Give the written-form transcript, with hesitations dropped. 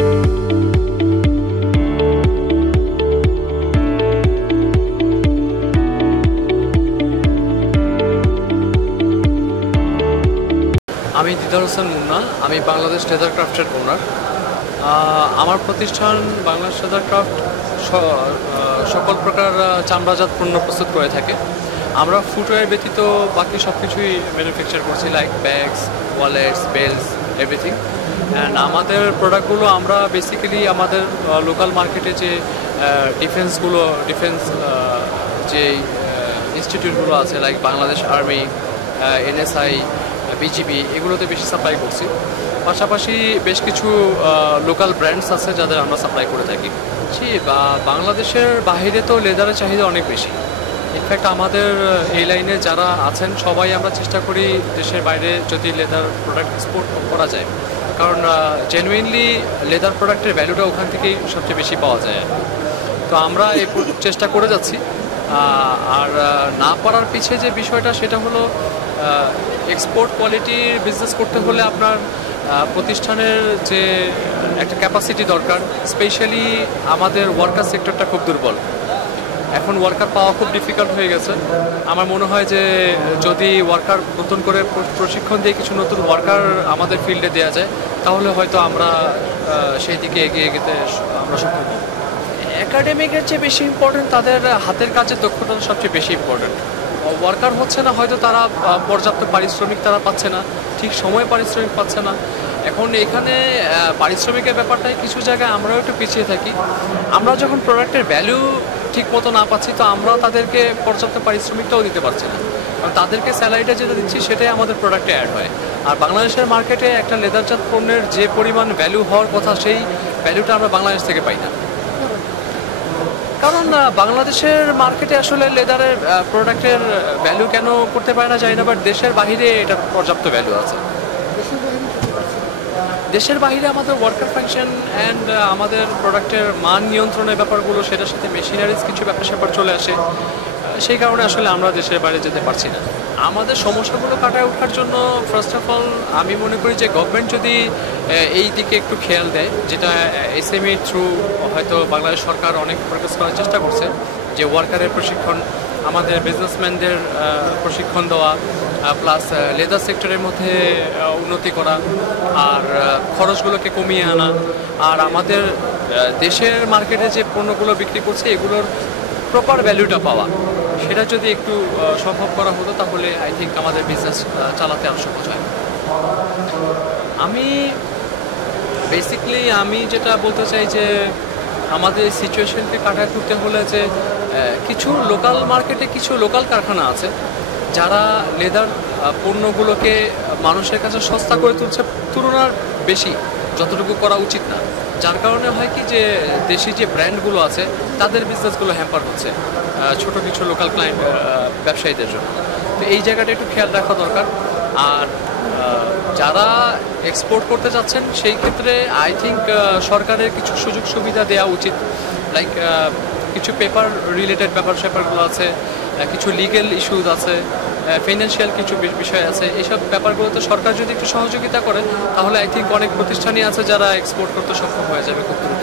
আমি দিদার হোসেন মুন্না, আমি বাংলাদেশ লেদার ক্রাফটের ওনার। আমার প্রতিষ্ঠান বাংলাদেশ লেদার ক্রাফট সকল প্রকার চামড়াজাত পণ্য প্রস্তুত করে থাকে। আমরা ফুটওয়্যার ব্যতীত বাকি সব কিছুই ম্যানুফ্যাকচার করছি, like bags, wallets, belts, everything. And আমাদের প্রোডাক্টগুলো আমরা বেসিক্যালি আমাদের লোকাল মার্কেটে যে ডিফেন্স যে ইনস্টিটিউটগুলো আছে, like Bangladesh army, NSI, BGB, এগুলোতে বেশি সাপ্লাই করছি। পাশাপাশি বেশ কিছু লোকাল ব্র্যান্ডস আছে যাদের আমরা সাপ্লাই করে থাকি। বাংলাদেশের বাইরে তো লেদারের চাহিদা অনেক বেশি। ইনফ্যাক্ট আমাদের এই লাইনে যারা আছেন সবাই আমরা চেষ্টা করি দেশের বাইরে যদি লেদার প্রোডাক্ট এক্সপোর্ট করা যায়, কারণ জেনুইনলি লেদার প্রোডাক্টের ভ্যালুটা ওখান থেকেই সবচেয়ে বেশি পাওয়া যায়। তো আমরা এই চেষ্টা করে যাচ্ছি। আর না পারার পিছিয়ে যে বিষয়টা সেটা হলো এক্সপোর্ট কোয়ালিটির বিজনেস করতে হলে আপনার প্রতিষ্ঠানের যে একটা ক্যাপাসিটি দরকার। স্পেশালি আমাদের ওয়ার্কার সেক্টরটা খুব দুর্বল, এখন ওয়ার্কার পাওয়া খুব ডিফিকাল্ট হয়ে গেছে। আমার মনে হয় যে যদি ওয়ার্কার নতুন করে প্রশিক্ষণ দিয়ে কিছু নতুন ওয়ার্কার আমাদের ফিল্ডে দেওয়া যায়, তাহলে হয়তো আমরা সেই দিকে এগিয়ে যেতে আমরা সক্ষম হব। একাডেমিকের চেয়ে বেশি ইম্পর্টেন্ট তাদের হাতের কাজের দক্ষতা সবচেয়ে বেশি ইম্পর্টেন্ট। ওয়ার্কার হচ্ছে না, হয়তো তারা পর্যাপ্ত পারিশ্রমিক তারা পাচ্ছে না, ঠিক সময়ে পারিশ্রমিক পাচ্ছে না। এখন এখানে পারিশ্রমিকের ব্যাপারটাই কিছু জায়গায় আমরাও একটু পিছিয়ে থাকি। আমরা যখন প্রোডাক্টের ভ্যালু ঠিক মতো না পাচ্ছি, তো আমরা তাদেরকে পর্যাপ্ত পারিশ্রমিকটাও দিতে পারছি না, কারণ তাদেরকে স্যালারিটা যেটা দিচ্ছি সেটাই আমাদের প্রোডাক্টে অ্যাড হয়। আর বাংলাদেশের মার্কেটে একটা লেদারজাত পণ্যের যে পরিমাণ ভ্যালু হওয়ার কথা, সেই ভ্যালুটা আমরা বাংলাদেশ থেকে পাই না। কারণ বাংলাদেশের মার্কেটে আসলে লেদারের প্রোডাক্টের ভ্যালু কেন করতে পারে না জানি না, বাট দেশের বাইরে এটার পর্যাপ্ত ভ্যালু আছে। দেশের বাইরে আমাদের ওয়ার্কার ফাংশন অ্যান্ড আমাদের প্রোডাক্টের মান নিয়ন্ত্রণের ব্যাপারগুলো, সেটার সাথে মেশিনারিজ কিছু ব্যাপার চলে আসে। সেই কারণে আসলে আমরা দেশের বাইরে যেতে পারছি না। আমাদের সমস্যাগুলো কাটায় ওঠার জন্য ফার্স্ট অফ অল আমি মনে করি যে গভর্নমেন্ট যদি এই দিকে একটু খেয়াল দেয়, যেটা এসএমই থ্রু হয়তো বাংলাদেশ সরকার অনেক প্রোগ্রেস করার চেষ্টা করছে, যে ওয়ার্কারের প্রশিক্ষণ, আমাদের বিজনেসম্যানদের প্রশিক্ষণ দেওয়া, প্লাস লেদার সেক্টরের মধ্যে উন্নতি করা, আর খরচগুলোকে কমিয়ে আনা, আর আমাদের দেশের মার্কেটে যে পণ্যগুলো বিক্রি করছে এগুলোর প্রপার ভ্যালুটা পাওয়া, সেটা যদি একটু সম্ভব করা হতো তাহলে আই থিঙ্ক আমাদের বিজনেস চালাতে আরও সহজ হয়। আমি যেটা বলতে চাই যে আমাদের এই সিচুয়েশনকে কাটায় করতে হলে যে কিছু লোকাল মার্কেটে কিছু লোকাল কারখানা আছে যারা লেদার পণ্যগুলোকে মানুষের কাছে সস্তা করে তুলছে তুলনার বেশি, যতটুকু করা উচিত না। যার কারণে হয় কি যে দেশি যে ব্র্যান্ডগুলো আছে তাদের বিজনেসগুলো হ্যাম্পার হচ্ছে ছোট কিছু লোকাল ক্লায়েন্ট ব্যবসায়ীদের জন্য। তো এই জায়গাটা একটু খেয়াল রাখা দরকার। আর যারা এক্সপোর্ট করতে যাচ্ছেন সেই ক্ষেত্রে আই থিঙ্ক সরকারের কিছু সুযোগ সুবিধা দেওয়া উচিত, লাইক কিছু পেপার রিলেটেড ব্যাপারগুলো আছে, কিছু লিগেল ইস্যুজ আছে, ফিনান্সিয়াল কিছু বিষয় আছে। এইসব ব্যাপারগুলোতে সরকার যদি একটু সহযোগিতা করে তাহলে আই থিঙ্ক অনেক প্রতিষ্ঠানই আছে যারা এক্সপোর্ট করতে সক্ষম হয়ে যাবে খুব দ্রুত।